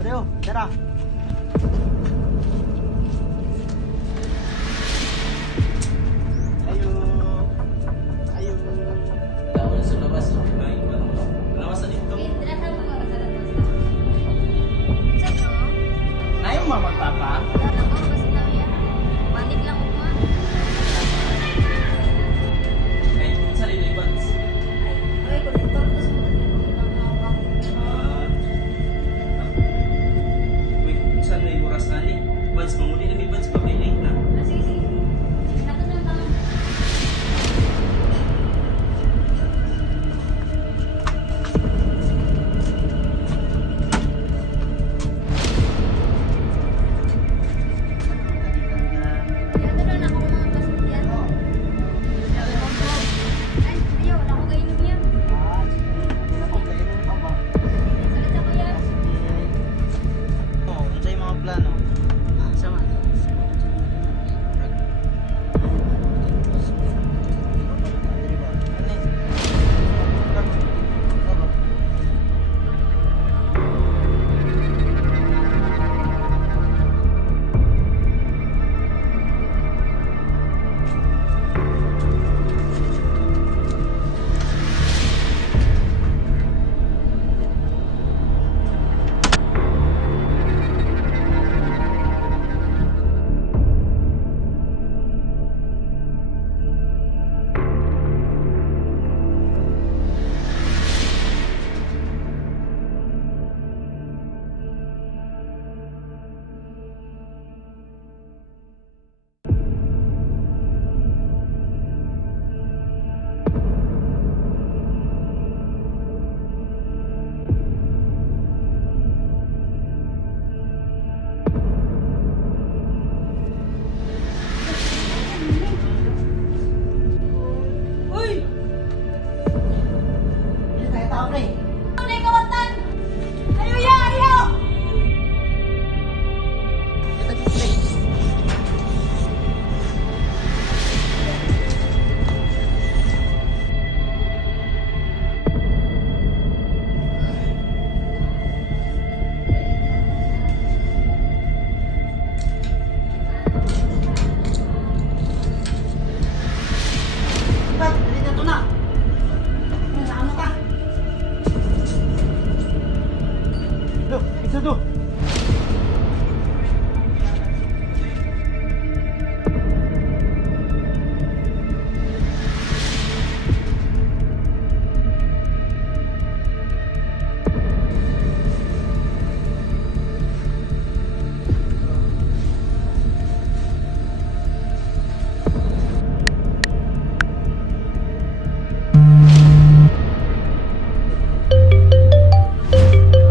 Bro, tara. Ayo. Ayo. Tawon sa labas, no? Baik ko, no? Lawas na dito. Nayo mo magpapa. Ay, sa lilibans. Wait, saan may oras na ni? Bans, mamuli na may bans pa, may late na. Unsay mga plano? Sama.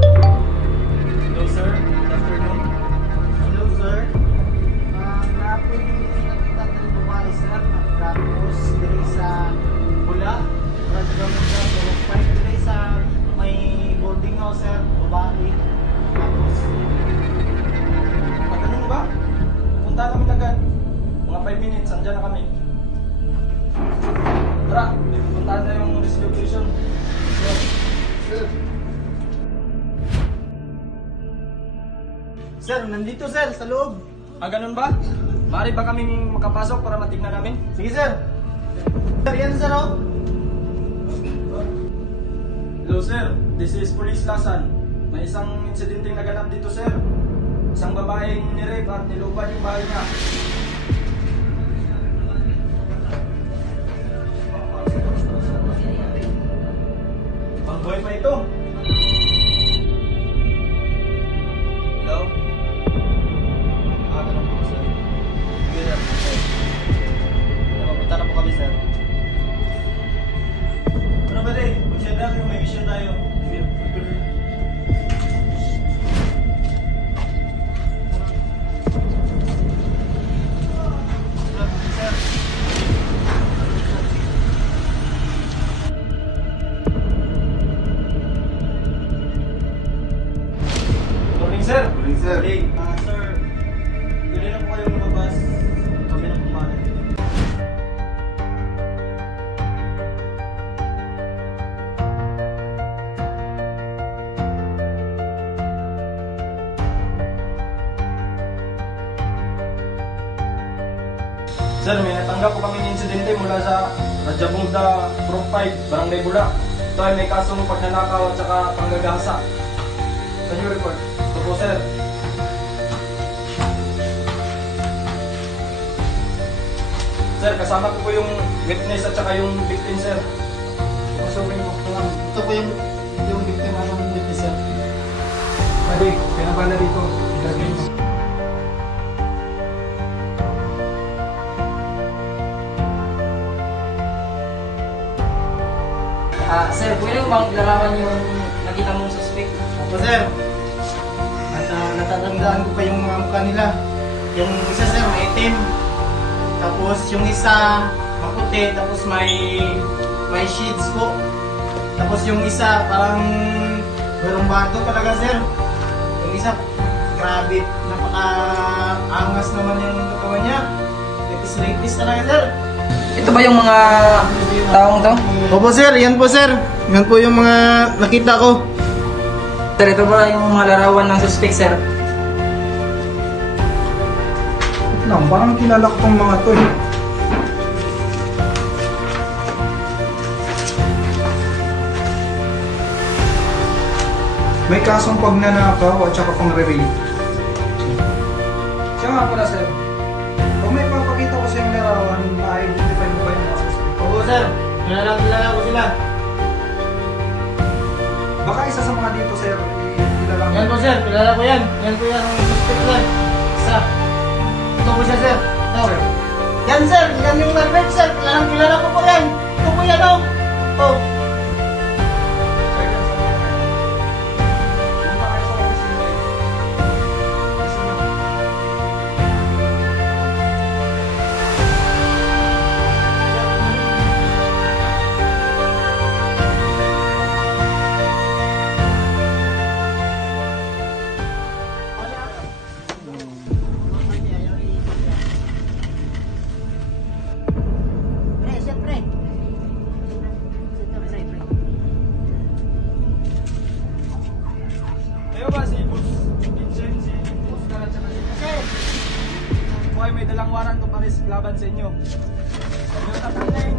Hello, sir. Good afternoon. Hello, sir. Napoy nakita tayo babae, sir. Tapos, diri sa Bula. Diri sa may boarding house, sir. Babae. Tapos, Ganun ba? Punta namin agad. Mga 5 minutes, andyan na kami. Tara, may pupuntahan na yung distribution. sir, nandito, sir, sa loob. Ganun ba? Maaari ba kaming makapasok para matignan namin? Sige, sir. Sir, yan, sir, oh. Hello, sir. This is Police Lasan. May isang insidenteng naganap dito, sir. Isang babaeng nirape at nilupan yung bahay niya. Pangbuhay pa ito. Hello? Ganun po, sir. Sige, sir. Napapunta na po kami, sir. Ano ba, Dave? Magsiyada kayo, may mission tayo. Sir. Morning, sir. Morning, sir. Morning. Sir, pwede na po kayong lumabas. Kami na pumalit. Sir, may natanggap po kami insidente mula sa Rajabunda Group 5, Barangay Bula. Ito ay may kasong pagnanakaw at saka panggagahasa. Sa new report. Ito po, sir. Sir, kasama ko po yung witness at saka yung victim, sir. Pasukin mo. Ito po yung biktima ng witness, sir. Pwede, pinabala dito. Sir, pwede mo bang larawan yung nakita mong suspect? Opo, sir. At natatandaan ko pa yung mga mukha nila. Yung isa, sir, may itim. Tapos yung isa, maputi. Tapos may shades po. Tapos yung isa, parang merong bato talaga, sir. Yung isa, grabe. Napaka-angas naman yung katawan niya. Lepis talaga, sir. Ito ba yung mga taong to? Opo, sir. Yan po, sir. Yan po yung mga nakita ko. Sir, ito ba yung mga larawan ng suspect, sir? Lang, parang kilala ko tong mga to eh. May kasong pagnanakaw at saka pang-rape. Siya nga pala, sir. Kung may papakita ko sa yung larawan, ma-identify mo ba yung mga suspect? Opo, sir. Kilala ko sila. Baka isa sa mga dito, sir, kilala mo. Yan po, sir. Kilala ko yan. Yan po yan ang suspect, sir. Isa. Ito po siya, sir. Ito. Sir. Yan, sir. Yan yung perfect, sir. Kilala ko po yan. Ito po yan, oh. Oh. Kayo ba si Boss Vincent, si Boss Karat, saka si Sir? Buhay may dalang warrant of arrest laban sa inyo. Yung tatangay,